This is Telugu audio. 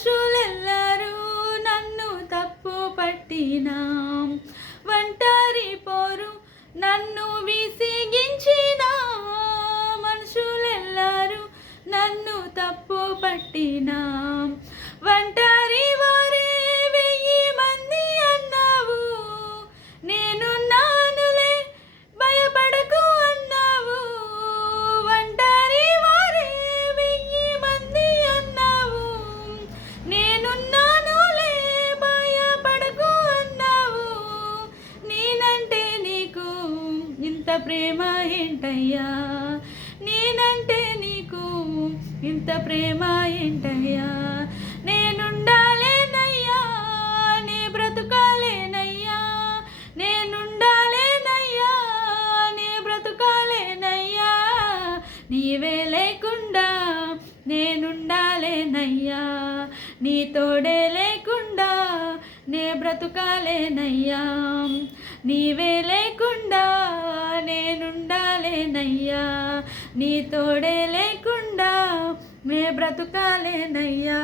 మనుషులెల్లరూ నన్ను తప్పు పట్టినా, ఒంటరి పోరు నన్ను విసిగించినా, మనుషులెల్లరూ నన్ను తప్పు పట్టినా, ఒంటరి వారే 1000 మంది అన్నావు, నేనున్నానులే భయపడకు అన్నావు. ఒంటరి వారే 1000 మంది అన్నావు, నేనున్నానులే భయపడకు అన్నావు. నేనంటే నీకు ఇంత ప్రేమ ఏంటయ్యా, నేనంటే నీకు ఇంత ప్రేమ ఏంటయ్యా. నేనుండాలేనయ్యా, నే బ్రతుకాలేనయ్యా, నేనుండాలేనయ్యా, నే బ్రతుకాలేనయ్యా. నీవే లేకుండా నేనుండాలేనయ్యా, నీ తోడే లేకుండా నే బ్రతుకాలేనయ్యా. నీవే లేకుండా నేనుండాలేనయ్యా, నీ తోడే లేకుండా నే బ్రతుకాలేనయ్యా.